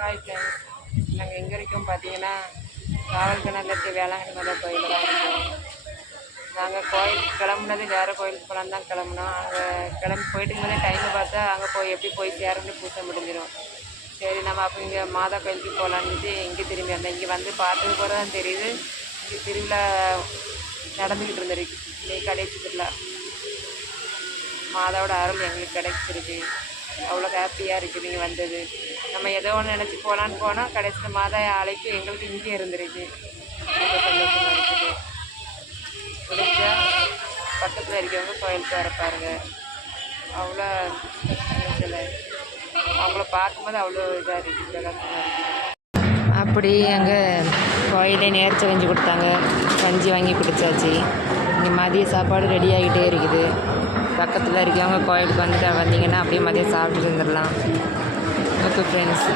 Hi friends, நாங்கள் எங்கே இருக்கோம் பார்த்தீங்கன்னா காவல் கிணறுல இருக்க வேளாங்கண்ணி மலை கோயில் தான் இருக்கோம். நாங்கள் கோயிலுக்கு கிளம்புனது வேறு கோயிலுக்கு போகலான்னு தான் கிளம்புனோம். அங்கே கிளம்பி போயிட்டு போதே டைமை பார்த்தா அங்கே போய் எப்படி போய் சேரணும்னு பூசை முடிஞ்சிடும். சரி நம்ம அப்போ இங்கே மாதா கோயிலுக்கு போகலான்ட்டு இங்கே திரும்பி வந்தேன். இங்கே வந்து பார்த்தது போல தான் தெரியுது, இங்கே திருவிழா நடந்துக்கிட்டு இருந்திருக்கு. இன்னைக்கு கடைசி திருவிழா. மாதாவோட அருள் எங்களுக்கு கிடைச்சிருக்கு. அவ்வளோ ஹாப்பியாக இருக்குது இங்கே வந்தது. நம்ம ஏதோ ஒன்று நினச்சி போகலான்னு போனால் கடைசியில் மாதா அழைப்பு எங்களுக்கு இங்கே இருந்துருக்கு. ரொம்ப சந்தோஷமாக இருக்குது. பிடிச்சா பக்கத்தில் இருக்கவங்க கோயிலுக்கு வர பாருங்க. அவ்வளோ சில அவங்கள பார்க்கும்போது அவ்வளோ இதாக இருக்குது, பிரகாசமாக இருக்குது. அப்படி அங்கே கோயிலே நேர்ச்சி செஞ்சு கொடுத்தாங்க. கஞ்சி வாங்கி குடித்தாச்சு. இங்கே மதிய சாப்பாடு ரெடி ஆகிட்டே இருக்குது. பக்கத்தில் இருக்கவங்க கோயிலுக்கு வந்தீங்கன்னா அப்படியே மதியம் சாப்பிட்டு வந்துடலாம். Okay friends.